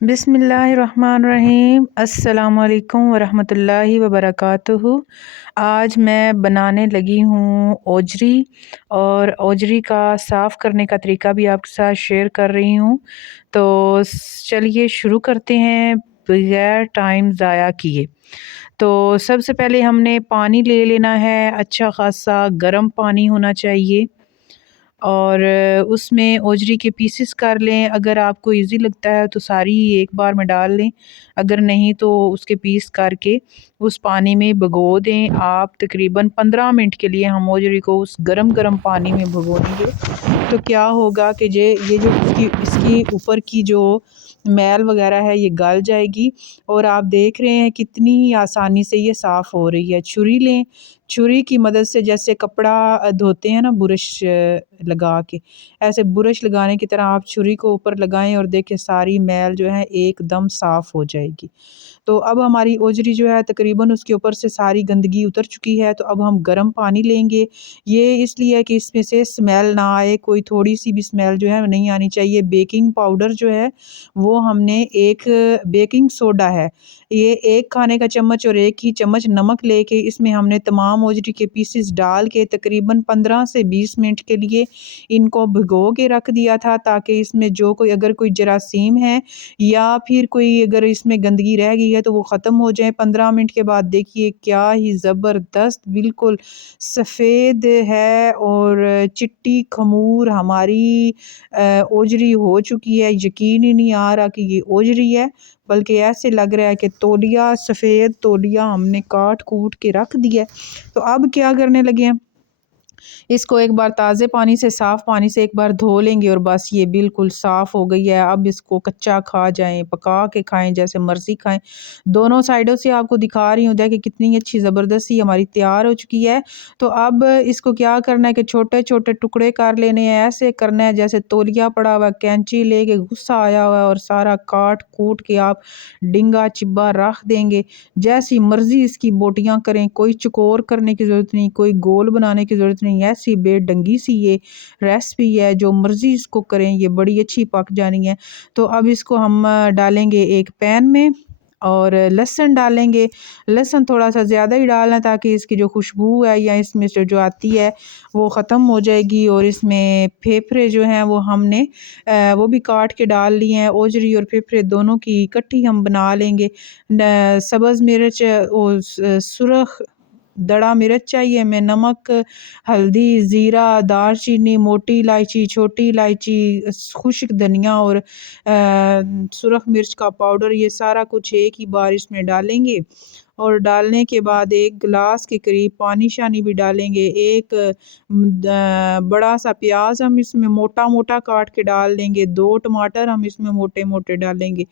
बिस्मिल्लाहिर्रहमानिर्रहीम। अस्सलामुअलैकुम वरहमतुल्लाहि वबरकातुहू। आज मैं बनाने लगी हूँ ओजरी और ओजरी का साफ़ करने का तरीका भी आपके साथ शेयर कर रही हूँ। तो चलिए शुरू करते हैं बगैर टाइम ज़ाया किए। तो सबसे पहले हमने पानी ले लेना है, अच्छा ख़ासा गर्म पानी होना चाहिए और उसमें ओजरी के पीसेस कर लें। अगर आपको इजी लगता है तो सारी ही एक बार में डाल लें, अगर नहीं तो उसके पीस करके उस पानी में भिगो दें आप। तकरीबन 15 मिनट के लिए हम ओजरी को उस गरम गरम पानी में भिगोएंगे। तो क्या होगा कि ये जो इसकी इसकी ऊपर की जो मैल वगैरह है ये गल जाएगी और आप देख रहे हैं कितनी ही आसानी से ये साफ़ हो रही है। छुरी लें, छुरी की मदद से जैसे कपड़ा धोते हैं ना बुरश लगा के, ऐसे बुरश लगाने की तरह आप छुरी को ऊपर लगाएं और देखें सारी मैल जो है एकदम साफ़ हो जाएगी। तो अब हमारी ओजरी जो है तकरीबन उसके ऊपर से सारी गंदगी उतर चुकी है। तो अब हम गर्म पानी लेंगे, ये इसलिए कि इसमें से स्मेल ना आए, कोई थोड़ी सी भी स्मेल जो है वो नहीं आनी चाहिए। बेकिंग पाउडर जो है वो हमने एक, बेकिंग सोडा है ये 1 खाने का चम्मच और 1 ही चम्मच नमक लेके इसमें हमने तमाम ओजरी के पीसेस डाल के तकरीबन 15 से 20 मिनट के लिए इनको भिगो के रख दिया था, ताकि इसमें जो कोई अगर कोई जरासीम है या फिर कोई अगर इसमें गंदगी रह गई है तो वो ख़त्म हो जाए। 15 मिनट के बाद देखिए क्या ही ज़बरदस्त बिल्कुल सफ़ेद है और चिट्टी खमूर हमारी ओजरी हो चुकी है। यकीन ही नहीं आ रहा कि ये ओजरी है, बल्कि ऐसे लग रहा है कि तौलिया, सफ़ेद तौलिया हमने काट कूट के रख दिया है। तो अब क्या करने लगे हैं, इसको एक बार ताज़े पानी से, साफ़ पानी से एक बार धो लेंगे और बस ये बिल्कुल साफ़ हो गई है। अब इसको कच्चा खा जाएं, पका के खाएं, जैसे मर्ज़ी खाएं। दोनों साइडों से आपको दिखा रही हूँ देखिए कितनी अच्छी ज़बरदस्ती हमारी तैयार हो चुकी है। तो अब इसको क्या करना है कि छोटे छोटे टुकड़े कर लेने हैं। ऐसे करना है जैसे तौलिया पड़ा हुआ है, कैंची लेके गुस्सा आया हुआ है और सारा काट कूट के आप डिंगा चिब्बा रख देंगे। जैसी मर्ज़ी इसकी बोटियाँ करें, कोई चौकोर करने की ज़रूरत नहीं, कोई गोल बनाने की ज़रूरत नहीं। ऐसी बेढंगी सी ये रेसिपी है, जो मर्ज़ी इसको करें ये बड़ी अच्छी पक जानी है। तो अब इसको हम डालेंगे एक पैन में और लहसुन डालेंगे। लहसुन थोड़ा-सा ज़्यादा ही डालना ताकि इसकी जो खुशबू है या इसमें से जो आती है वो ख़त्म हो जाएगी। और इसमें फेफड़े जो हैं वो हमने वो भी काट के डाल लिए हैं। ओजरी और फेफड़े दोनों की इकट्ठी हम बना लेंगे। सब्ज़ मिर्च और सुरख दड़ा मिर्च चाहिए हमें, नमक, हल्दी, ज़ीरा, दालचीनी, मोटी इलायची, छोटी इलायची, खुश्क धनिया और सुरख मिर्च का पाउडर, ये सारा कुछ एक ही बार इसमें डालेंगे। और डालने के बाद 1 गिलास के करीब पानी शानी भी डालेंगे। एक बड़ा सा प्याज हम इसमें मोटा मोटा काट के डाल देंगे। 2 टमाटर हम इसमें मोटे मोटे डालेंगे।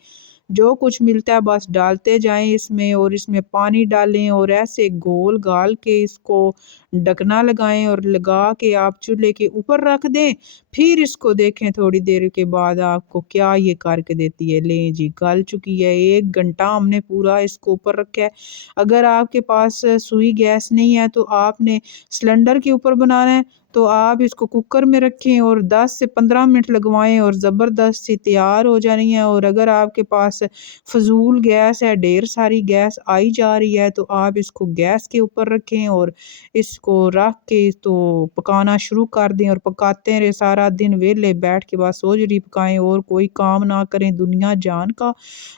जो कुछ मिलता है बस डालते जाएं इसमें और इसमें पानी डालें और ऐसे घोल घाल के इसको ढकना लगाएं और लगा के आप चूल्हे के ऊपर रख दें। फिर इसको देखें थोड़ी देर के बाद आपको क्या ये करके देती है। लें जी, गल चुकी है। 1 घंटा हमने पूरा इसको ऊपर रखा है। अगर आपके पास सुई गैस नहीं है तो आपने सिलेंडर के ऊपर बनाना है तो आप इसको कुकर में रखें और 10 से 15 मिनट लगवाएं और ज़बरदस्त सी तैयार हो जानी है। और अगर आपके पास फजूल गैस है, ढेर सारी गैस आई जा रही है, तो आप इसको गैस के ऊपर रखें और इसको रख के तो पकाना शुरू कर दें और पकाते रहे। सारा दिन वेले बैठ के बस ओजरी पकाएं और कोई काम ना करें दुनिया जान का।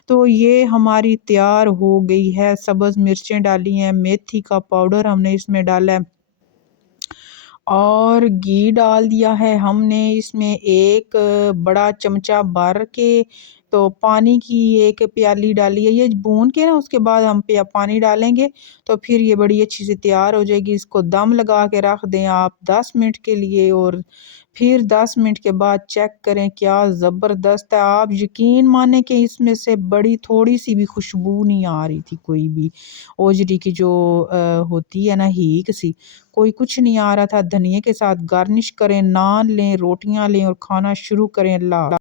तो ये हमारी तैयार हो गई है। सब्ज़ मिर्चें डाली हैं, मेथी का पाउडर हमने इसमें डाला है और घी डाल दिया है हमने इसमें 1 बड़ा चमचा भर के। तो पानी की 1 प्याली डाली है, ये भून के ना उसके बाद हम पानी डालेंगे तो फिर ये बड़ी अच्छी से तैयार हो जाएगी। इसको दम लगा के रख दें आप 10 मिनट के लिए और फिर 10 मिनट के बाद चेक करें क्या ज़बरदस्त है। आप यकीन माने कि इसमें से बड़ी थोड़ी सी भी खुशबू नहीं आ रही थी, कोई भी ओजरी की जो होती है ना हीक सी, कोई कुछ नहीं आ रहा था। धनिये के साथ गार्निश करें, नान लें, रोटियां लें और खाना शुरू करें। अल्लाह।